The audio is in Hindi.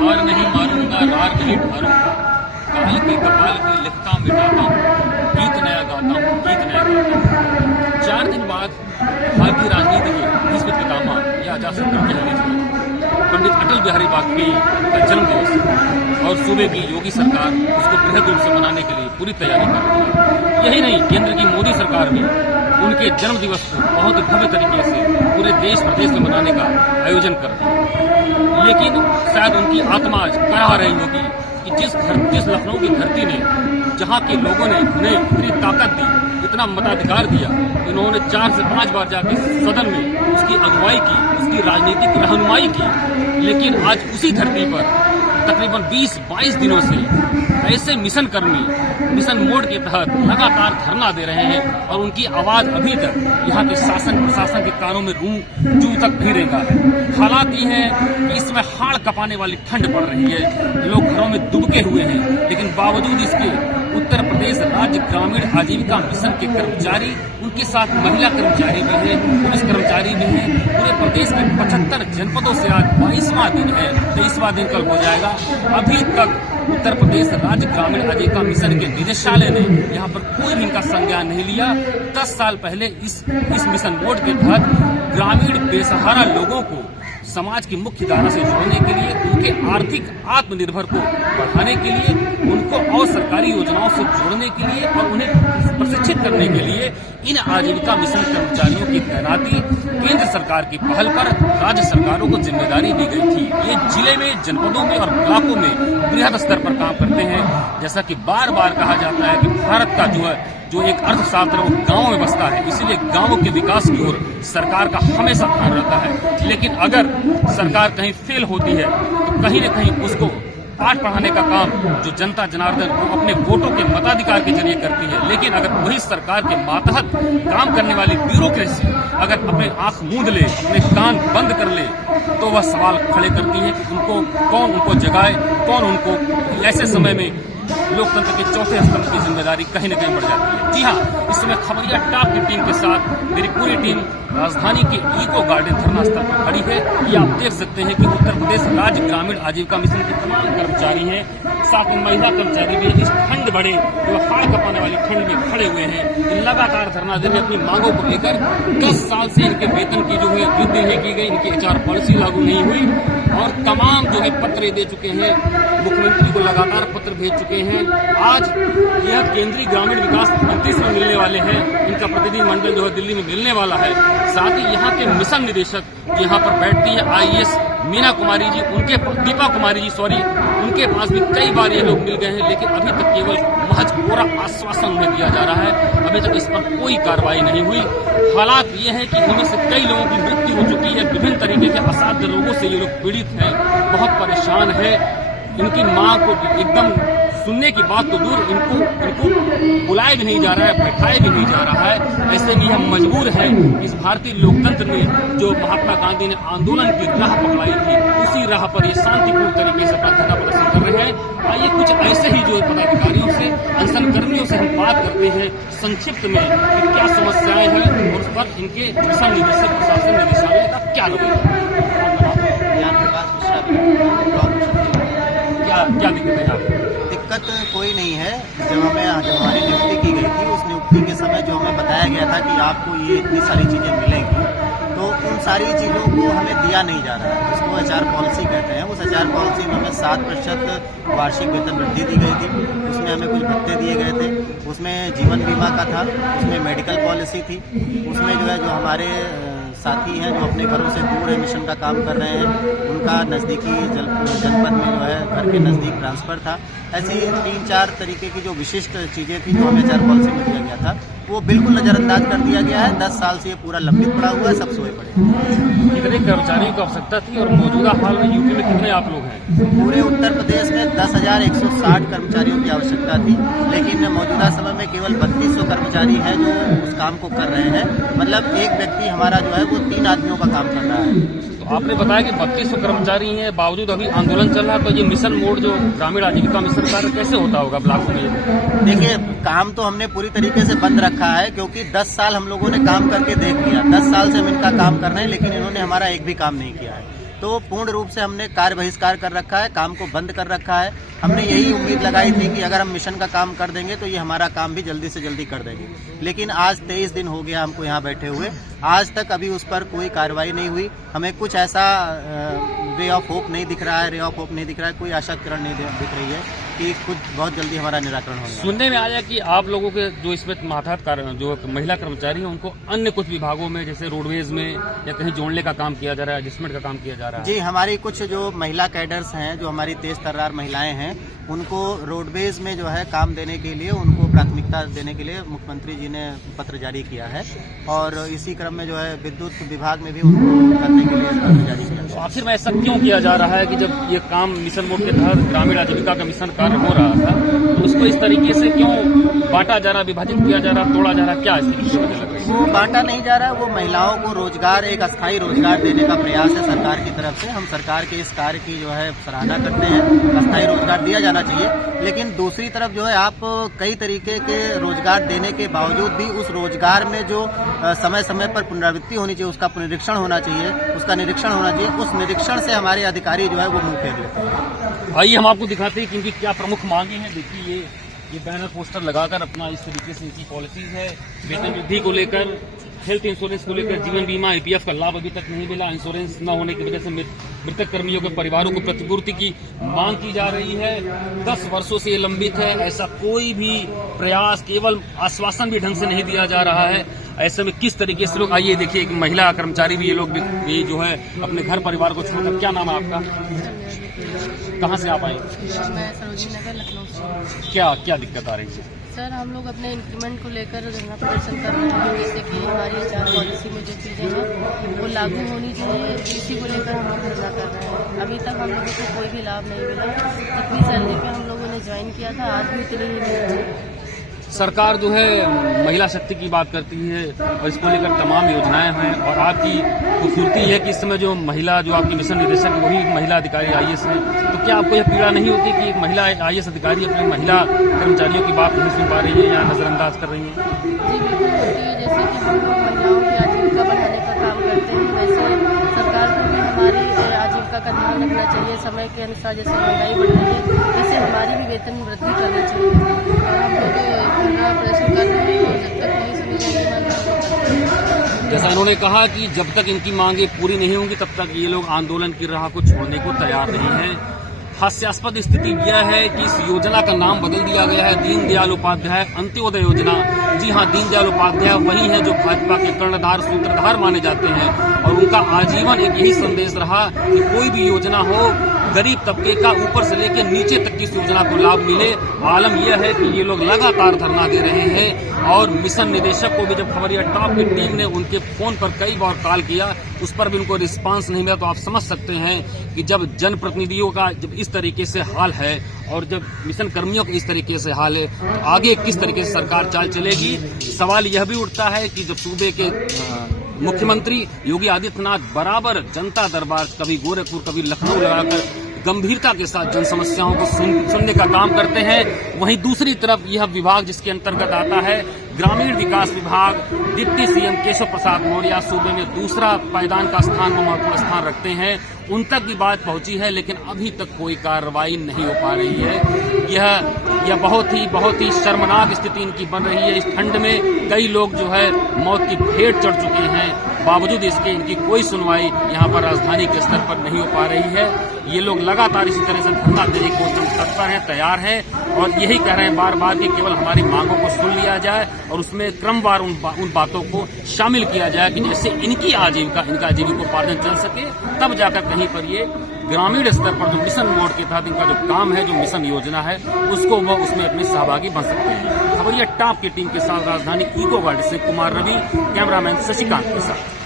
हार नहीं मारूंगा, रार नहीं ठारूंगा, काल के कपाल की लिखता मिटाता हूँ, गीत नया गाता हूँ, गीत नया गाता हूँ। 4 दिन बाद भारतीय राजनीति के भीष्म पितामह या अजातशत्रु कह लीजिए पंडित अटल बिहारी वाजपेयी का जन्म दिवस और सूबे की योगी सरकार उसको बृहद रूप से मनाने के लिए पूरी तैयारी कर रही है। यही नहीं, केंद्र की मोदी सरकार भी उनके जन्म दिवस को बहुत ही भव्य तरीके से पूरे देश प्रदेश में मनाने का आयोजन कर रही है। लेकिन शायद उनकी आत्मा आज कह रही होगी कि जिस लखनऊ की धरती ने, जहां के लोगों ने उन्हें इतनी ताकत दी, इतना मताधिकार दिया, इन्होंने 4 से 5 बार जाकर सदन में उसकी अगुवाई की, उसकी राजनीतिक रहनुमाई की, लेकिन आज उसी धरती पर तकरीबन 20-22 दिनों से ऐसे मिशन कर्मी मिशन मोड के तहत लगातार धरना दे रहे हैं और उनकी आवाज अभी तक यहाँ के शासन प्रशासन के कानों में जू तक भी रेंगा है। हालात ये है कि इसमें हाड़ कपाने वाली ठंड पड़ रही है, लोग घरों में दुबके हुए हैं, लेकिन बावजूद इसके उत्तर प्रदेश राज्य ग्रामीण आजीविका मिशन के कर्मचारी, उनके साथ महिला कर्मचारी भी हैं, पुलिस कर्मचारी भी हैं, पूरे प्रदेश के 75 जनपदों से आज 22वां दिन है, 23वां दिन कल हो जाएगा। अभी तक उत्तर प्रदेश राज्य ग्रामीण आजीविका मिशन के निदेशालय ने यहाँ पर कोई भी इनका संज्ञान नहीं लिया। 10 साल पहले इस मिशन मोड के तहत ग्रामीण बेसहारा लोगों को समाज की मुख्य धारा से जोड़ने के लिए, उनके आर्थिक आत्मनिर्भर को बढ़ाने के लिए, उनको और सरकारी योजनाओं से जोड़ने के लिए और उन्हें प्रशिक्षित करने के लिए इन आजीविका मिशन कर्मचारियों की तैनाती केंद्र सरकार की पहल पर राज्य सरकारों को जिम्मेदारी दी गई थी। ये जिले में, जनपदों में और ब्लॉकों में बृहद स्तर पर काम करते हैं। जैसा कि बार बार कहा जाता है कि भारत का जो एक अर्थशास्त्र वो गांवों में बसता है, इसीलिए गांवों के विकास की ओर सरकार का हमेशा ध्यान रहता है। लेकिन अगर सरकार कहीं फेल होती है तो कहीं न कहीं उसको पाठ पढ़ाने का काम जो जनता जनार्दन वो अपने वोटों के मताधिकार के जरिए करती है। लेकिन अगर वही सरकार के मातहत काम करने वाली ब्यूरोक्रेसी अगर अपने आंख मूंद ले, अपने कान बंद कर ले, तो वह सवाल खड़े करती है कि कौन उनको जगाए, कौन उनको ऐसे समय में लोकतंत्र के चौथे स्तंभ की जिम्मेदारी कहीं न कहीं बढ़ जाती है। जी हाँ, इस समय खबरिया टॉप की टीम के साथ मेरी पूरी टीम राजधानी के इको गार्डन धरना स्थल पर खड़ी है। ये आप देख सकते हैं कि उत्तर प्रदेश राज्य ग्रामीण आजीविका मिशन के तमाम कर्मचारी हैं, साथ में महिला कर्मचारी भी इस ठंड बड़े जो हाड़ कपाने वाली ठंड में खड़े हुए हैं। लगातार धरना दे रहे हैं अपनी मांगों को लेकर। 10 साल से इनके वेतन की जो है वृद्धि नहीं की गई, इनकी HR पॉलिसी लागू नहीं हुई और तमाम जो है पत्र दे चुके हैं, मुख्यमंत्री को लगातार पत्र भेज चुके हैं। आज यह केंद्रीय ग्रामीण विकास मंत्री से मिलने वाले हैं, इनका प्रतिनिधिमंडल जो है दिल्ली में मिलने वाला है। साथ ही यहाँ के मिशन निदेशक यहाँ पर बैठती है IAS मीना कुमारी जी, दीपा कुमारी जी उनके पास भी कई बार ये लोग मिल गए हैं, लेकिन अभी तक केवल महज पूरा आश्वासन उन्हें दिया जा रहा है। अभी तक इस पर कोई कार्रवाई नहीं हुई। हालात ये है कि इनमें से कई लोगों की मृत्यु हो चुकी है, विभिन्न तरीके के असाध्य रोगों से ये लोग पीड़ित हैं, बहुत परेशान है। इनकी मांग को एकदम सुनने की बात तो दूर, इनको बुलाया भी नहीं जा रहा है, बैठाया भी नहीं जा रहा है। ऐसे में हम मजबूर हैं इस भारतीय लोकतंत्र में जो महात्मा गांधी ने आंदोलन की राह पकड़ाई थी, उसी राह पर ये शांतिपूर्ण तरीके से अपना धरना प्रदर्शन कर रहे हैं। आइए कुछ ऐसे ही जो पदाधिकारियों से, अनशन कर्मियों से हम बात करते हैं संक्षिप्त में कि क्या समस्याएं हैं और उस पर इनके मिशन निदेशक प्रशासन निदेशालय का क्या रवैया, क्या दिक्कत है? दिक्कत कोई नहीं है। जब हमारी नियुक्ति की गई थी, उस नियुक्ति के समय जो हमें बताया गया था कि आपको ये इतनी सारी चीज़ें मिलेंगी, तो उन सारी चीज़ों को हमें दिया नहीं जा रहा है, जिसको HR पॉलिसी कहते हैं। उस HR पॉलिसी में हमें 7% वार्षिक वेतन वृद्धि दी गई थी, उसमें हमें कुछ भत्ते दिए गए थे, उसमें जीवन बीमा का था, उसमें मेडिकल पॉलिसी थी, उसमें जो है जो हमारे साथी हैं जो अपने घरों से दूर है, मिशन का काम कर रहे हैं, उनका नज़दीकी जनपद में जो है घर के नज़दीक ट्रांसफ़र था। ऐसी 3-4 तरीके की जो विशिष्ट चीज़ें थी जो हमें HR पॉलिसी में दिया गया था, वो बिल्कुल नज़रअंदाज कर दिया गया है। 10 साल से ये पूरा लंबित पड़ा हुआ है, सब सोए पड़े। कितने कर्मचारियों की आवश्यकता थी और मौजूदा हाल में यूपी में कितने आप लोग हैं? पूरे उत्तर प्रदेश में 10,160 कर्मचारियों की आवश्यकता थी, लेकिन मौजूदा समय में केवल 3200 कर्मचारी हैं जो उस काम को कर रहे हैं। मतलब एक व्यक्ति हमारा जो है वो 3 आदमियों का काम कर रहा है। तो आपने बताया कि 3200 कर्मचारी हैं, बावजूद अभी आंदोलन चल रहा है, तो ये मिशन मोड जो ग्रामीण आजीविका मिशन कार्य कैसे होता होगा ब्लॉक में? देखिए, काम तो हमने पूरी तरीके से बंद रखा है, क्योंकि 10 साल हम लोगों ने काम करके देख लिया। 10 साल से हम इनका काम कर रहे हैं, लेकिन इन्होंने हमारा एक भी काम नहीं किया है। तो पूर्ण रूप से हमने कार्य बहिष्कार कर रखा है, काम को बंद कर रखा है। हमने यही उम्मीद लगाई थी कि अगर हम मिशन का काम कर देंगे तो ये हमारा काम भी जल्दी से जल्दी कर देंगे, लेकिन आज 23 दिन हो गया हमको यहाँ बैठे हुए, आज तक अभी उस पर कोई कार्रवाई नहीं हुई। हमें कुछ ऐसा रे ऑफ होप नहीं दिख रहा है, रे ऑफ होप नहीं दिख रहा है, कोई आशा किरण नहीं दिख रही है कि कुछ बहुत जल्दी हमारा निराकरण होगा। सुनने में आया कि आप लोगों के जो इसमें मातहत जो महिला कर्मचारी हैं उनको अन्य कुछ विभागों में जैसे रोडवेज में या कहीं जोड़ने का काम किया जा रहा है, एडजस्टमेंट का काम किया जा रहा है। जी, हमारी कुछ जो महिला कैडर्स हैं, जो हमारी तेज तर्रार महिलाएं हैं, उनको रोडवेज में जो है काम देने के लिए, उनको प्राथमिकता देने के लिए मुख्यमंत्री जी ने पत्र जारी किया है और इसी क्रम में जो है विद्युत विभाग में भी उनको करने के लिए पत्र जारी किया है। आखिर में ऐसा क्यों किया जा रहा है कि जब ये काम मिशन मोड के तहत ग्रामीण आजीविका का मिशन कार्य हो रहा था तो उसको इस तरीके से क्यों बांटा जा रहा, विभाजित किया जा रहा, तोड़ा जा रहा, क्या इसकी वजह लग रही है? वो बांटा नहीं जा रहा, वो महिलाओं को रोजगार, एक अस्थायी रोजगार देने का प्रयास है सरकार की तरफ से। हम सरकार के इस कार्य की जो है सराहना करते हैं, अस्थायी रोजगार दिया जाना चाहिए, लेकिन दूसरी तरफ जो है आप कई तरीके के रोजगार देने के बावजूद भी उस रोजगार में जो समय समय पर पुनरावृत्ति होनी चाहिए, उसका पुनरीक्षण होना चाहिए, उसका निरीक्षण होना चाहिए, उस निरीक्षण से हमारे अधिकारी जो है वो मुंह फेर लेते हैं। आइए हम आपको दिखाते हैं कि इनकी क्या प्रमुख मांगे हैं। देखिए ये बैनर पोस्टर लगाकर अपना इस तरीके से इनकी पॉलिसी है, वेतन वृद्धि को लेकर, हेल्थ इंश्योरेंस को लेकर, जीवन बीमा ईपीएफ का लाभ अभी तक नहीं मिला, इंश्योरेंस न होने की वजह से मृतक कर्मियों के परिवारों को प्रतिपूर्ति की मांग की जा रही है। 10 वर्षों से ये लंबित है, ऐसा कोई भी प्रयास, केवल आश्वासन भी ढंग से नहीं दिया जा रहा है। ऐसे में किस तरीके से लोग, आइए देखिए एक महिला कर्मचारी भी ये लोग भी जो है अपने घर परिवार को छोड़कर, क्या नाम है आपका, कहाँ से आप आए? मैं सरोजिनी नगर लखनऊ से। क्या दिक्कत आ रही है? सर, हम लोग अपने इंक्रीमेंट को लेकर धरना प्रदर्शन कर रहे हैं, जैसे कि हमारी HR पॉलिसी में जो चीज़ें हैं वो लागू होनी चाहिए, इसी को लेकर हम लोग धरना कर रहे हैं। अभी तक हम लोगों को कोई भी लाभ नहीं मिला, जितनी सैलरी पे हम लोगों ने ज्वाइन किया था आज भी उतनी ही मिली। सरकार जो है महिला शक्ति की बात करती है और इसको लेकर तमाम योजनाएं हैं, और आपकी खूबसूरती है कि इस समय जो महिला, जो आपकी मिशन निदेशक है वही एक महिला अधिकारी IAS है, तो क्या आपको यह पीड़ा नहीं होती कि एक महिला IAS अधिकारी अपनी महिला कर्मचारियों की बात नहीं सुन पा रही है या नजरअंदाज कर रही है? जी बिल्कुल होती है, जैसे कि हम लोग महिलाओं की आजीविका बढ़ाने का काम करते हैं, वैसे सरकार को भी हमारी आजीविका का ध्यान रखना चाहिए। समय के अनुसार जैसे महंगाई बढ़ रही है, वैसे हमारी भी वेतन वृद्धि करनी चाहिए। और हम लोग धरना प्रदर्शन कर रहे हैं और जब तक नहीं सुनी जाएगी, जैसा इन्होंने कहा कि जब तक इनकी मांगे पूरी नहीं होंगी तब तक ये लोग आंदोलन की राह को छोड़ने को तैयार नहीं है। हास्यास्पद स्थिति यह है कि इस योजना का नाम बदल दिया गया है, दीनदयाल उपाध्याय अंत्योदय योजना। जी हाँ, दीनदयाल उपाध्याय वही है जो भाजपा के कर्णधार, सूत्रधार माने जाते हैं, और उनका आजीवन एक यही संदेश रहा कि कोई भी योजना हो, गरीब तबके का ऊपर से लेकर नीचे तक की इस योजना को लाभ मिले। आलम यह है कि ये लोग लगातार धरना दे रहे हैं, और मिशन निदेशक को भी जब खबरिया टॉप की टीम ने उनके फोन पर कई बार कॉल किया, उस पर भी उनको रिस्पांस नहीं मिला, तो आप समझ सकते हैं कि जब जनप्रतिनिधियों का जब इस तरीके से हाल है और जब मिशन कर्मियों का इस तरीके से हाल है, तो आगे किस तरीके से सरकार चाल चलेगी। सवाल यह भी उठता है कि जब सूबे के मुख्यमंत्री योगी आदित्यनाथ बराबर जनता दरबार, कभी गोरखपुर कभी लखनऊ लगाकर गंभीरता के साथ जन समस्याओं को सुनने का काम करते हैं, वहीं दूसरी तरफ यह विभाग जिसके अंतर्गत आता है ग्रामीण विकास विभाग, डिप्टी CM केशव प्रसाद मौर्य सूबे में दूसरा पायदान का स्थान व महत्वपूर्ण स्थान रखते हैं, उन तक भी बात पहुंची है, लेकिन अभी तक कोई कार्रवाई नहीं हो पा रही है। यह बहुत ही शर्मनाक स्थिति इनकी बन रही है। इस ठंड में कई लोग जो है मौत की भेंट चढ़ चुके हैं, बावजूद इसके इनकी कोई सुनवाई यहाँ पर राजधानी के स्तर पर नहीं हो पा रही है। ये लोग लगातार इसी तरह से धरना देने को तत्पर हैं, तैयार हैं, और यही कह रहे हैं बार बार कि केवल हमारी मांगों को सुन लिया जाए और उसमें क्रमवार उन बातों को शामिल किया जाए कि जैसे इनका जीविकोपार्जन चल सके, तब जाकर कहीं पर ये ग्रामीण स्तर पर जो मिशन मोड के तहत इनका जो काम है, जो मिशन योजना है, उसको वो उसमें अपने सहभागी बन सकते हैं। खबरिया टॉप की टीम के साथ राजधानी इको गार्ड से कुमार रवि, कैमरामैन शशिकांत के साथ।